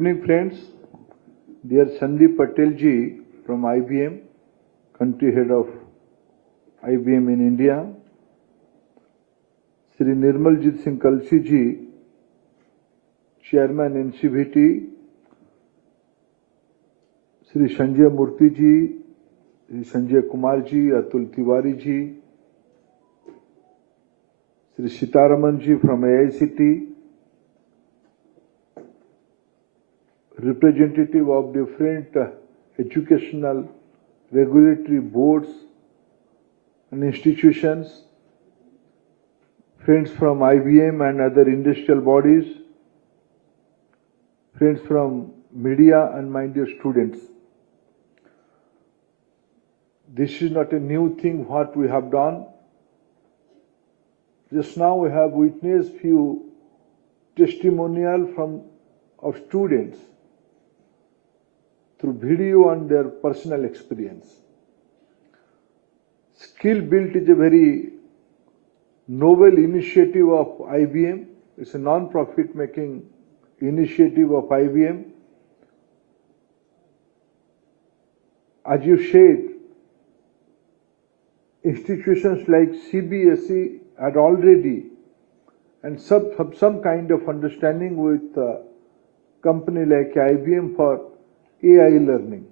evening, friends. Dear Sandeep Patel ji from IBM, country head of IBM in India. Shri Nirmaljit Singh Kalsi ji, Chairman NCVT. Shri Sanjay Murthy ji, Shri Sanjay Kumar ji, Atul Tiwari ji, Shri Sitaraman ji from AICT, representative of different educational regulatory boards and institutions, friends from IBM and other industrial bodies, friends from media, and my dear students. This is not a new thing what we have done. Just now we have witnessed few testimonial of students through video and their personal experience. Skill Built is a very noble initiative of IBM. It's a non-profit making initiative of IBM. As you said, institutions like CBSE had already and some kind of understanding with a company like IBM for AI learning.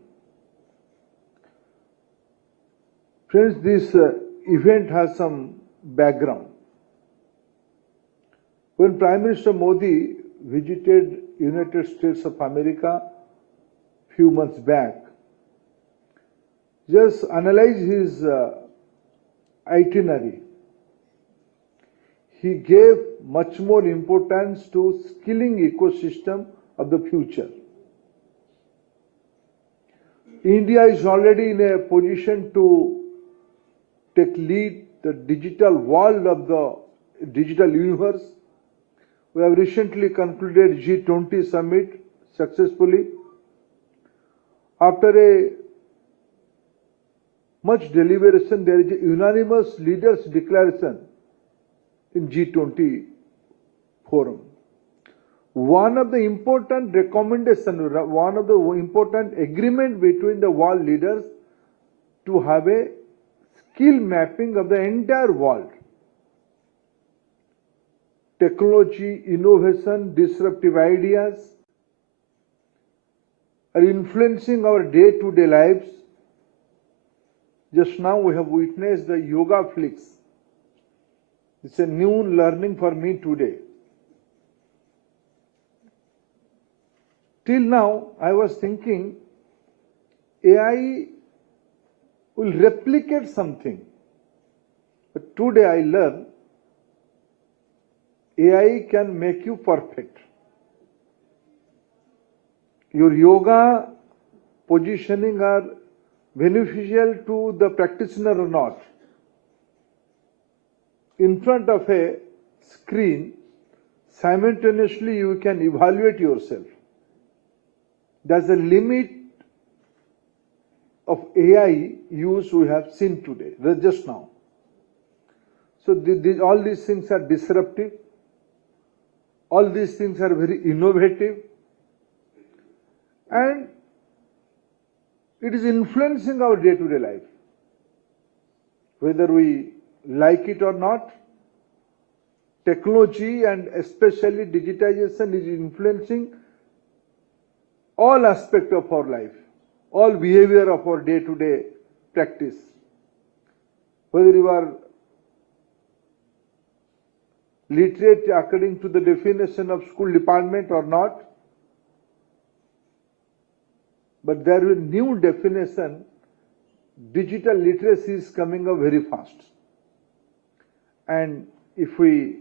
Friends, this event has some background. When Prime Minister Modi visited United States of America few months back, just analyze his itinerary. He gave much more importance to skilling ecosystem of the future. India is already in a position to take lead the digital world of the digital universe. We have recently concluded G20 summit successfully. After a much deliberation, there is a unanimous leaders' declaration in G20 forum. One of the important recommendations, one of the important agreement between the world leaders to have a skill mapping of the entire world. Technology, innovation, disruptive ideas are influencing our day-to-day lives. Just now we have witnessed the yoga flicks. It's a new learning for me today. Till now, I was thinking AI will replicate something. But today I learned AI can make you perfect. Your yoga positioning are beneficial to the practitioner or not. In front of a screen, simultaneously you can evaluate yourself. There's a limit of AI use we have seen today, just now. So all these things are disruptive. All these things are very innovative. And it is influencing our day-to-day life. Whether we like it or not, technology and especially digitization is influencing all aspects of our life, all behavior of our day-to-day practice. Whether you are literate according to the definition of school department or not, but there is a new definition. Digital literacy is coming up very fast. And if we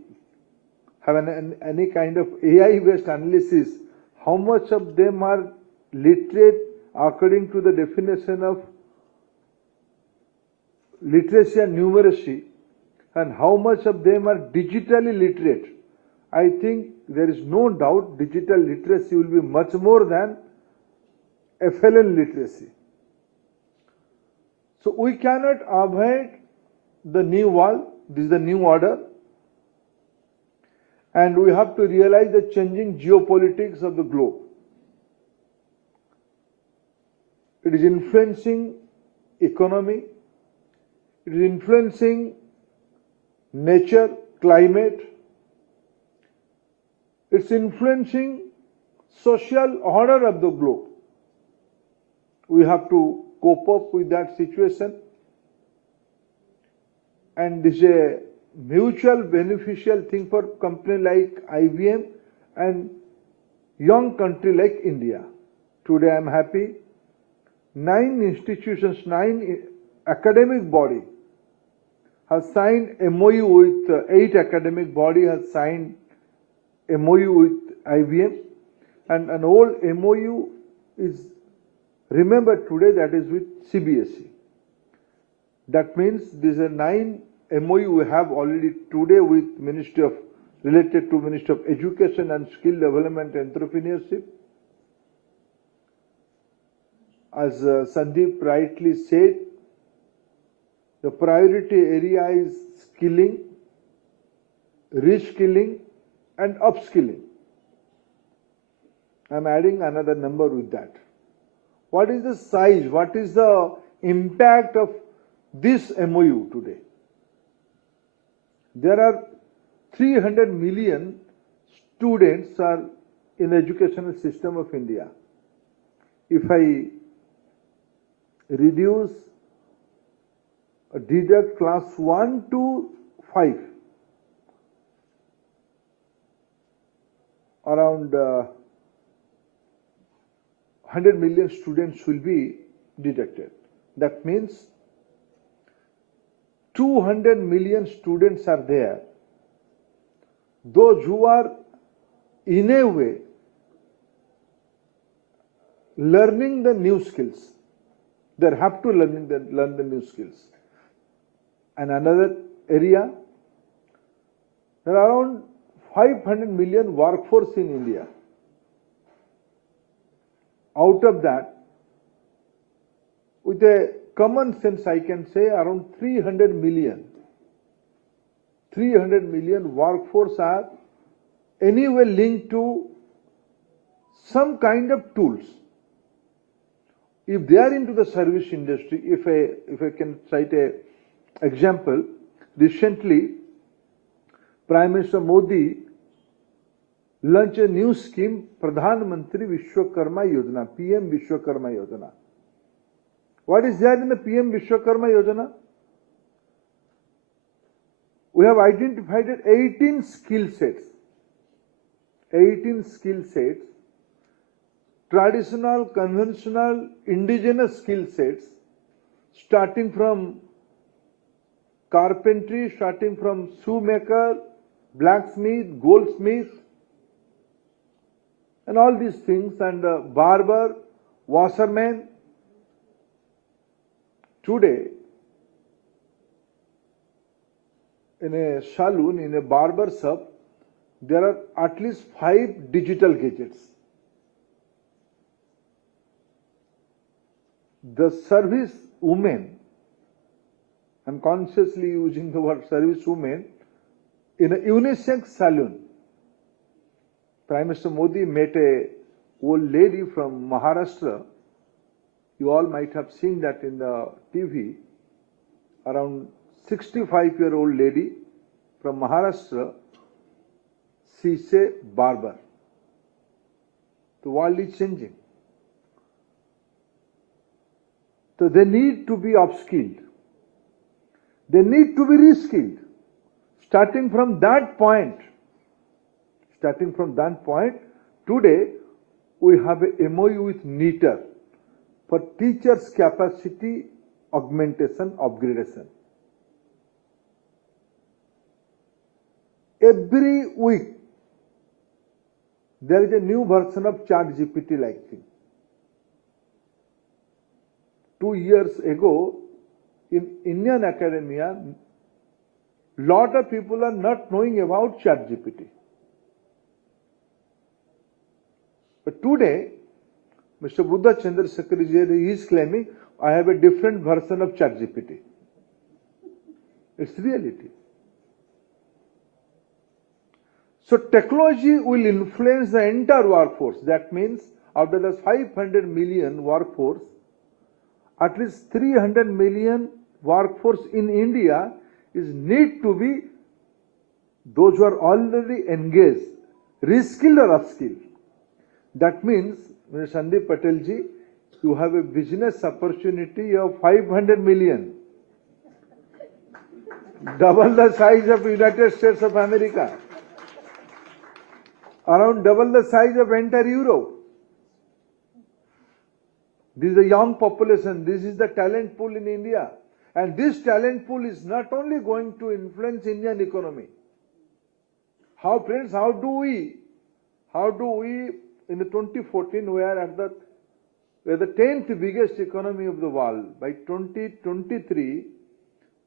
have any kind of AI-based analysis, how much of them are literate according to the definition of literacy and numeracy, and how much of them are digitally literate, I think there is no doubt digital literacy will be much more than FLN literacy. So we cannot avoid the new world. This is the new order. And we have to realize the changing geopolitics of the globe. It is influencing economy. It is influencing nature, climate. It's influencing social order of the globe. We have to cope up with that situation. And this is a mutual beneficial thing for company like IBM and young country like India. Today I am happy. 9 institutions, 9 academic body has signed MoU with 8 academic body has signed MoU with IBM, and an old MoU is remembered today, that is with CBSE. That means these are 9 MoU we have already today with Ministry of related to Ministry of Education and Skill Development and Entrepreneurship. As Sandeep rightly said, the priority area is skilling, reskilling and upskilling. I am adding another number with that. What is the size? What is the impact of this MoU today? There are 300 million students are in the educational system of India. If I reduce deduct class 1 to 5, around 100 million students will be deducted. That means 200 million students are there. Those who are in a way learning the new skills, they have to learn the new skills. And another area, there are around 500 million workforce in India. Out of that, with a common sense, I can say around 300 million workforce are anyway linked to some kind of tools. If they are into the service industry, if I can cite a example, recently Prime Minister Modi launched a new scheme, Pradhan Mantri Vishwakarma Yojana, PM Vishwakarma Yojana. What is there in the PM Vishwakarma Yojana? We have identified 18 skill sets. 18 skill sets, traditional, conventional, indigenous skill sets, starting from carpentry, starting from shoemaker, blacksmith, goldsmith, and all these things, and barber, washerman. Today, in a saloon, in a barber shop, there are at least 5 digital gadgets. The service women, I'm consciously using the word service women, in a unisex salon, Prime Minister Modi met a old lady from Maharashtra. You all might have seen that in the TV. Around 65-year-old lady from Maharashtra. She's a barber. The world is changing. So they need to be upskilled. They need to be reskilled. Starting from that point, today we have a MoU with NEETer for teachers' capacity augmentation, upgradation. Every week there is a new version of ChatGPT like thing. 2 years ago, in Indian academia, lot of people are not knowing about ChatGPT. But today, Mr. Buddha Chandrasekhar is here, he is claiming, I have a different version of ChatGPT. It's reality. So technology will influence the entire workforce. That means out of the 500 million workforce, at least 300 million workforce in India is need to be those who are already engaged, reskilled or upskilled. That means, Mr. Sandeep Patel ji, you have a business opportunity of 500 million, double the size of United States of America, around double the size of entire Europe. This is a young population. This is the talent pool in India. And this talent pool is not only going to influence Indian economy. How, friends, how do we, in the 2014, we are the 10th biggest economy of the world. By 2023,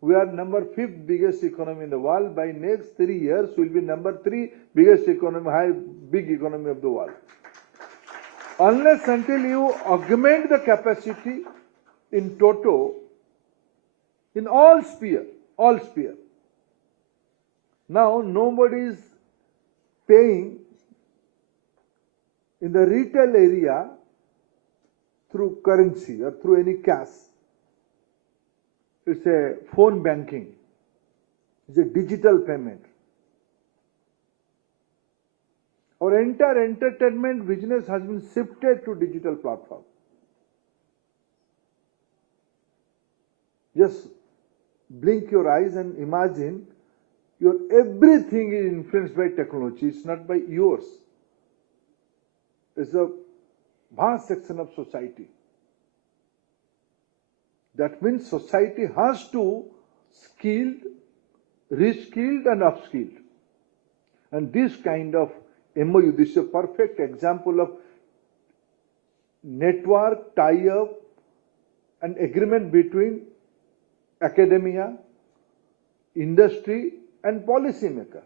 we are number 5th biggest economy in the world. By next 3 years, we will be number 3 biggest economy, big economy of the world. Unless until you augment the capacity in toto, in all sphere. Now nobody is paying in the retail area through currency or through any cash. It's a phone banking. It's a digital payment. Our entire entertainment business has been shifted to digital platform. Just blink your eyes and imagine your everything is influenced by technology. It's not by yours. It's a vast section of society. That means society has to skilled, reskilled and upskilled. And this kind of MoU, this is a perfect example of network, tie-up and agreement between academia, industry and policymaker.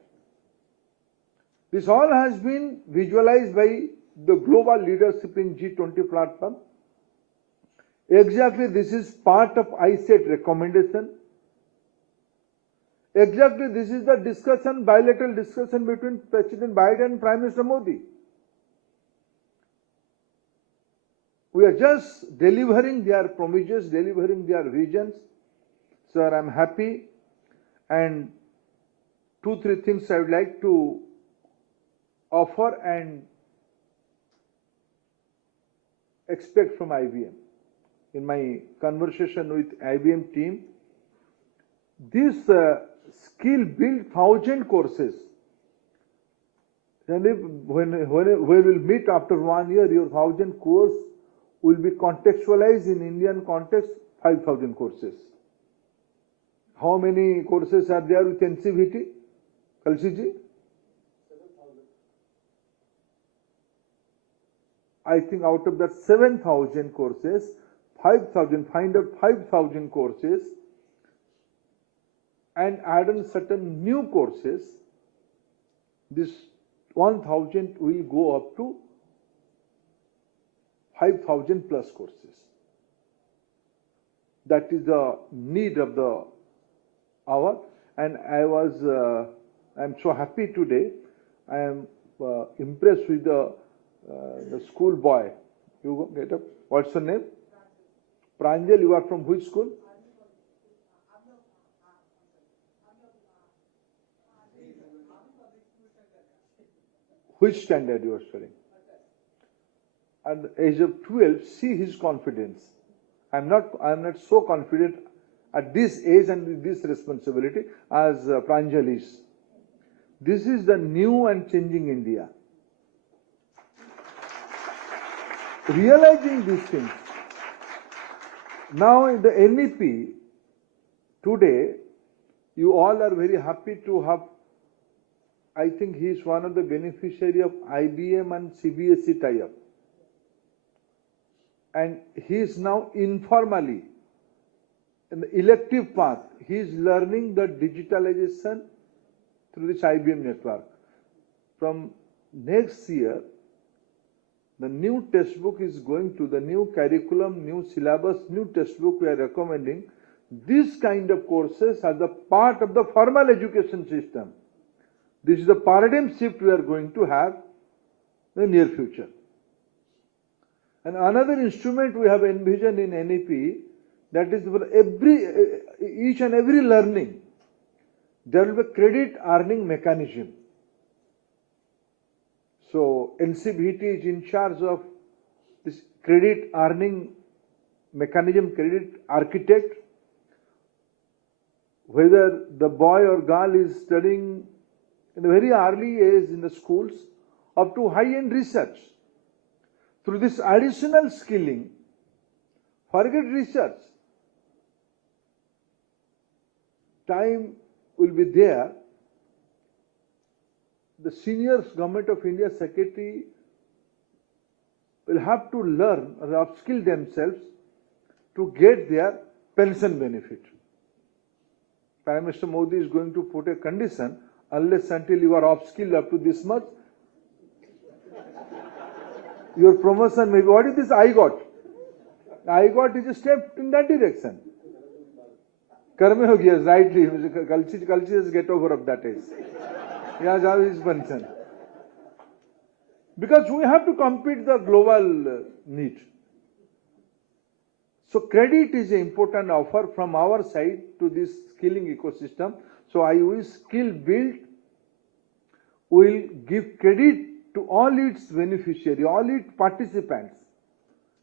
This all has been visualized by the global leadership in G20 platform. Exactly, this is part of ISET recommendation. Exactly, this is the discussion, bilateral discussion between President Biden and Prime Minister Modi. We are just delivering their promises, delivering their visions. Sir, I am happy, and 2-3 things I would like to offer and expect from IBM. In my conversation with IBM team, this skill build 1,000 courses. And when we will meet after 1 year, your 1,000 course will be contextualized in Indian context, 5,000 courses. How many courses are there with NCVT? Kalsiji? 7,000. I think out of that 7,000 courses, 5,000, find out 5,000 courses and add on certain new courses. This 1,000 will go up to 5,000 plus courses. That is the need of the hour, and I'm so happy today. I am impressed with the school boy. You get up. What's your name? Pranjal. You are from which school? Which standard you are studying? At the age of 12, see his confidence. I'm not so confident at this age and with this responsibility as Pranjal is. This is the new and changing India. Realizing these things. Now in the NEP, today, you all are very happy to have, I think he is one of the beneficiary of IBM and CBSE tie-up. And he is now informally, in the elective path, he is learning the digitalization through this IBM network. From next year, the new textbook is going to, the new curriculum, new syllabus, new textbook we are recommending. This kind of courses are the part of the formal education system. This is the paradigm shift we are going to have in the near future. And another instrument we have envisioned in NEP That is for each and every learning, there will be a credit earning mechanism. So NCBT is in charge of this credit earning mechanism, credit architect. Whether the boy or girl is studying in a very early age in the schools up to high-end research. Through this additional skilling, forget research, time will be there. The senior Government of India Secretary will have to learn or upskill themselves to get their pension benefit. Prime Minister Modi is going to put a condition, unless until you are upskilled up to this much, your promotion may be. What is this I got? I got is a step in that direction. Karme ho gaya, rightly. Kalchi is get over of that is. Yeah, Javi is pension. Because we have to compete the global need. So credit is an important offer from our side to this skilling ecosystem. So I wish skill build will give credit to all its beneficiaries, all its participants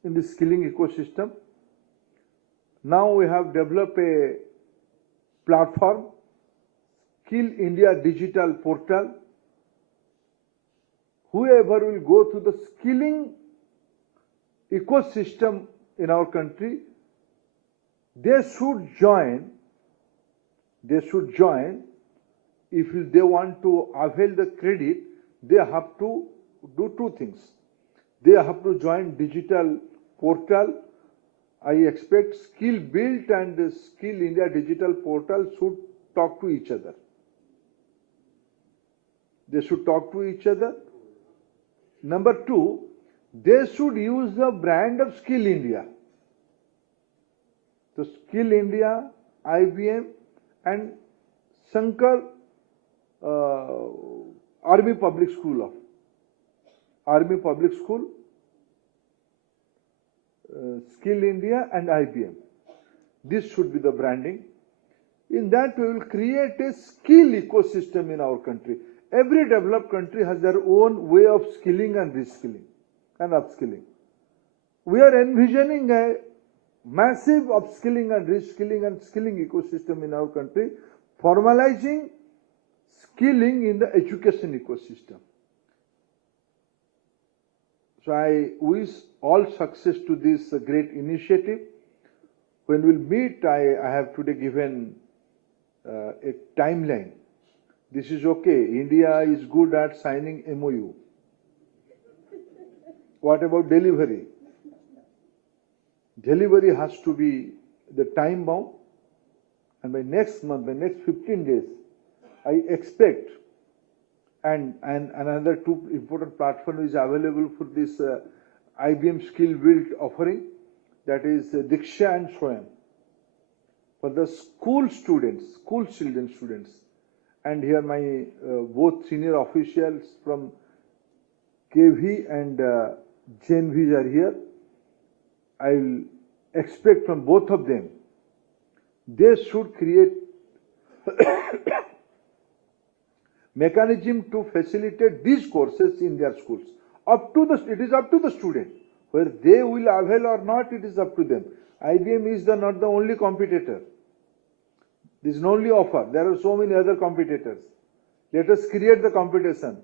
in the skilling ecosystem. Now we have developed a platform, Skill India Digital Portal. Whoever will go to the skilling ecosystem in our country, they should join. If they want to avail the credit, they have to do two things. They have to join digital portal. I expect Skill Build and Skill India Digital Portal should talk to each other. They should talk to each other. Number two, they should use the brand of Skill India. So Skill India, IBM and Shankar Army Public School, Skill India and IBM. This should be the branding. In that we will create a skill ecosystem in our country. Every developed country has their own way of skilling and reskilling and upskilling. We are envisioning a massive upskilling and reskilling and skilling ecosystem in our country, formalizing skilling in the education ecosystem. So I wish all success to this great initiative. When we'll meet, I have today given a timeline. This is okay. India is good at signing MoU. What about delivery? Delivery has to be the time bound, and by next month, by next 15 days, I expect, and another two important platform is available for this IBM Skill Build offering, that is Diksha and Swayam, for the school students, school children students. And here my both senior officials from KV and JNV are here. I will expect from both of them, they should create mechanism to facilitate these courses in their schools. It is up to the student. Whether they will avail or not, it is up to them. IBM is not the only competitor. This is the only offer. There are so many other competitors. Let us create the competition.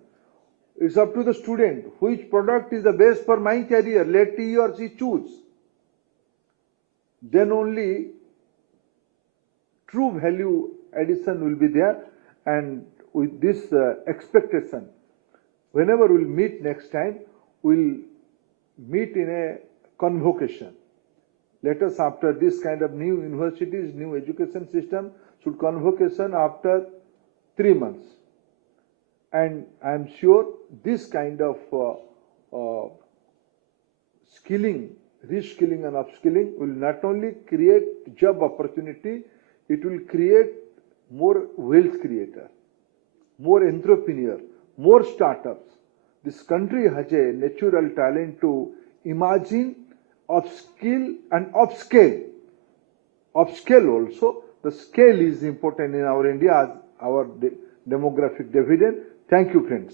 It's up to the student. Which product is the best for my career? Let he or she choose. Then only true value addition will be there. And with this expectation, whenever we'll meet next time, we'll meet in a convocation. Let us, after this kind of new universities, new education system, should convocation after 3 months. And I am sure this kind of skilling, reskilling and upskilling will not only create job opportunity, it will create more wealth creator, more entrepreneur, more startups. This country has a natural talent to imagine, upskill and upscale of scale also. The scale is important in our India as our demographic dividend. Thank you, friends.